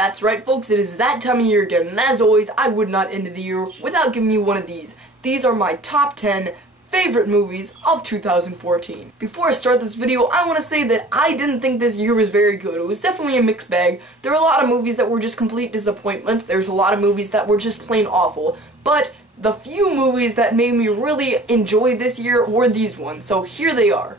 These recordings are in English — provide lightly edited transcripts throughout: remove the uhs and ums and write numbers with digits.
That's right, folks, it is that time of year again, and as always, I would not end the year without giving you one of these. These are my top 10 favorite movies of 2014. Before I start this video, I want to say that I didn't think this year was very good. It was definitely a mixed bag. There are a lot of movies that were just complete disappointments. There's a lot of movies that were just plain awful. But the few movies that made me really enjoy this year were these ones, so here they are.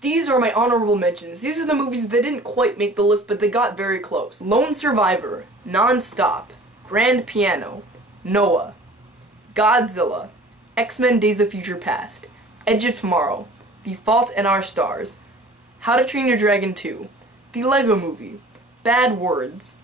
These are my honorable mentions. These are the movies that didn't quite make the list, but they got very close. Lone Survivor, Non-Stop, Grand Piano, Noah, Godzilla, X-Men Days of Future Past, Edge of Tomorrow, The Fault in Our Stars, How to Train Your Dragon 2, The Lego Movie, Bad Words,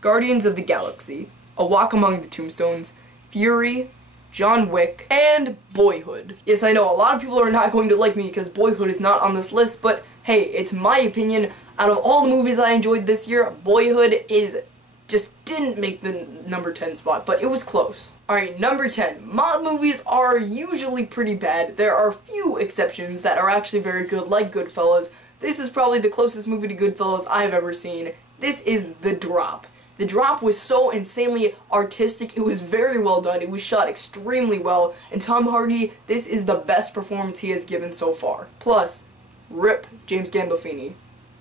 Guardians of the Galaxy, A Walk Among the Tombstones, Fury, John Wick, and Boyhood. Yes, I know, a lot of people are not going to like me because Boyhood is not on this list, but hey, it's my opinion. Out of all the movies I enjoyed this year, Boyhood just didn't make the number 10 spot, but it was close. Alright, number 10. Mob movies are usually pretty bad. There are few exceptions that are actually very good, like Goodfellas. This is probably the closest movie to Goodfellas I've ever seen. This is The Drop. The Drop was so insanely artistic, it was very well done, it was shot extremely well, and Tom Hardy, this is the best performance he has given so far. Plus, RIP James Gandolfini.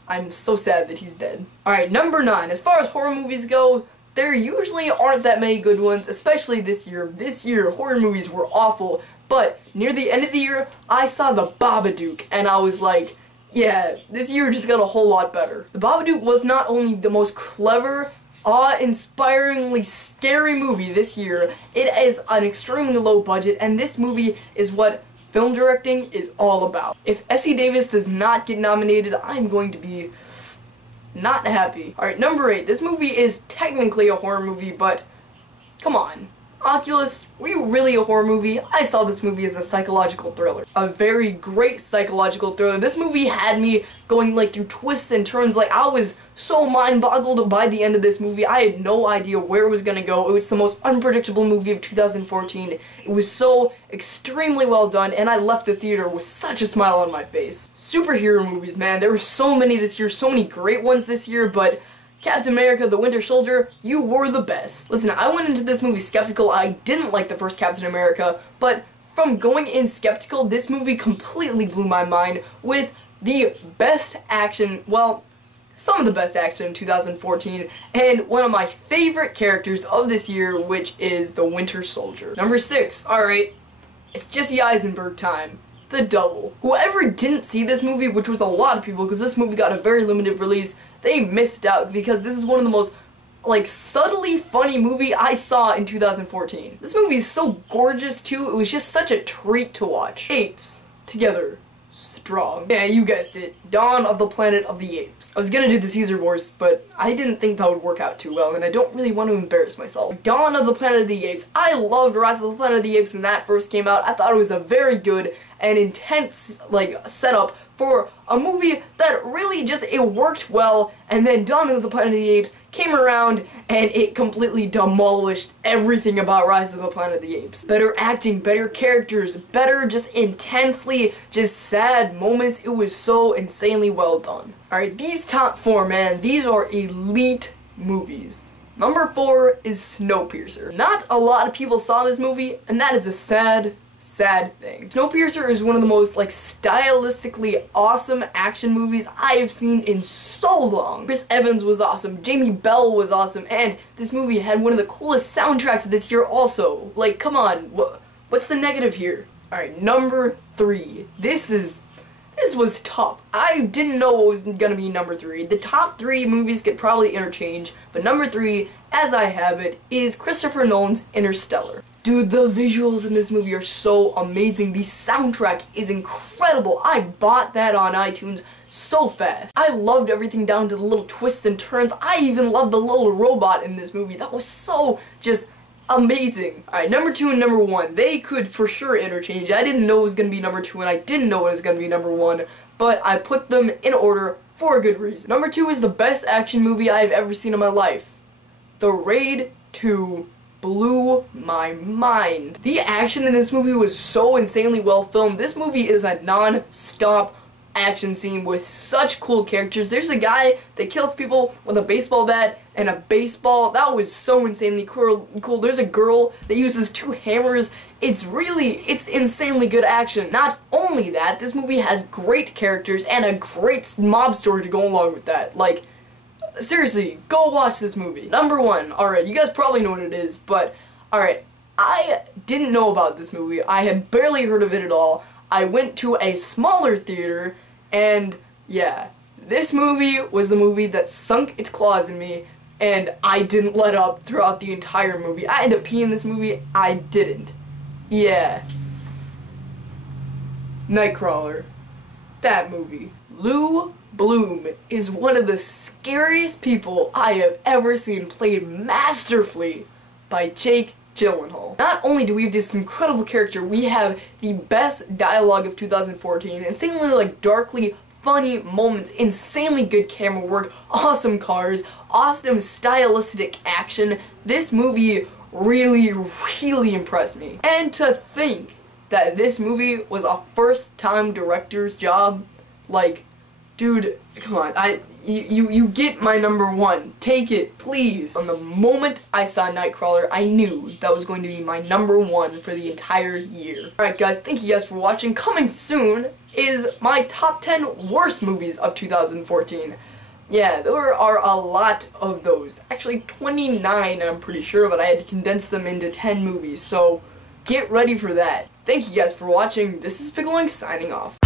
I'm so sad that he's dead. Alright, number 9. As far as horror movies go, there usually aren't that many good ones, especially this year. This year, horror movies were awful, but near the end of the year, I saw The Babadook, and I was like, yeah, this year just got a whole lot better. The Babadook was not only the most clever, awe-inspiringly scary movie this year, it is an extremely low budget, and this movie is what film directing is all about. If Essie Davis does not get nominated, I'm going to be not happy. Alright, number 8. This movie is technically a horror movie, but come on. Oculus, were you really a horror movie? I saw this movie as a psychological thriller. A very great psychological thriller. This movie had me going like through twists and turns. Like, I was so mind-boggled by the end of this movie. I had no idea where it was gonna go. It was the most unpredictable movie of 2014. It was so extremely well done, and I left the theater with such a smile on my face. Superhero movies, man. There were so many this year, so many great ones this year, but Captain America, the Winter Soldier, you were the best. Listen, I went into this movie skeptical. I didn't like the first Captain America, but from going in skeptical, this movie completely blew my mind with the best action, well, some of the best action in 2014, and one of my favorite characters of this year, which is the Winter Soldier. Number 6, alright, it's Jesse Eisenberg time. The Double. Whoever didn't see this movie, which was a lot of people because this movie got a very limited release, they missed out because this is one of the most, like, subtly funny movie I saw in 2014. This movie is so gorgeous too, it was just such a treat to watch. Apes. Together. Strong. Yeah, you guessed it. Dawn of the Planet of the Apes. I was gonna do the Caesar voice, but I didn't think that would work out too well, and I don't really want to embarrass myself. Dawn of the Planet of the Apes. I loved Rise of the Planet of the Apes when that first came out. I thought it was a very good and intense, like, setup for a movie that really just, it worked well, and then Dawn of the Planet of the Apes came around and it completely demolished everything about Rise of the Planet of the Apes. Better acting, better characters, better just intensely just sad moments. It was so insanely well done. Alright, these top 4, man, these are elite movies. Number 4 is Snowpiercer. Not a lot of people saw this movie, and that is a sad thing. Snowpiercer is one of the most, like, stylistically awesome action movies I have seen in so long. Chris Evans was awesome, Jamie Bell was awesome, and this movie had one of the coolest soundtracks this year also. Like, come on, what's the negative here? Alright, number 3. This was tough. I didn't know what was gonna be number 3. The top 3 movies could probably interchange, but number 3, as I have it, is Christopher Nolan's Interstellar. Dude, the visuals in this movie are so amazing. The soundtrack is incredible. I bought that on iTunes so fast. I loved everything down to the little twists and turns. I even loved the little robot in this movie. That was so just amazing. Alright, number 2 and number 1. They could for sure interchange. I didn't know it was going to be number 2 and I didn't know it was going to be number 1, but I put them in order for a good reason. Number 2 is the best action movie I have ever seen in my life. The Raid 2 blew my mind. The action in this movie was so insanely well filmed. This movie is a non-stop action scene with such cool characters. There's a guy that kills people with a baseball bat and a baseball. That was so insanely cool. There's a girl that uses 2 hammers. It's insanely good action. Not only that, this movie has great characters and a great mob story to go along with that. Like, seriously, go watch this movie. Number 1, alright, you guys probably know what it is, but, alright, I didn't know about this movie. I had barely heard of it at all. I went to a smaller theater, and yeah, this movie was the movie that sunk its claws in me, and I didn't let up throughout the entire movie. I had to pee in this movie, I didn't. Yeah. Nightcrawler. That movie. Lou Bloom is one of the scariest people I have ever seen, played masterfully by Jake Gyllenhaal. Not only do we have this incredible character, we have the best dialogue of 2014, insanely like darkly funny moments, insanely good camera work, awesome cars, awesome stylistic action. This movie really impressed me. And to think that this movie was a first-time director's job, like, dude, come on, you get my number 1. Take it, please. From the moment I saw Nightcrawler, I knew that was going to be my number 1 for the entire year. Alright guys, thank you guys for watching. Coming soon is my top 10 worst movies of 2014. Yeah, there are a lot of those. Actually, 29 I'm pretty sure, but I had to condense them into 10 movies, so get ready for that. Thank you guys for watching. This is Pickling signing off.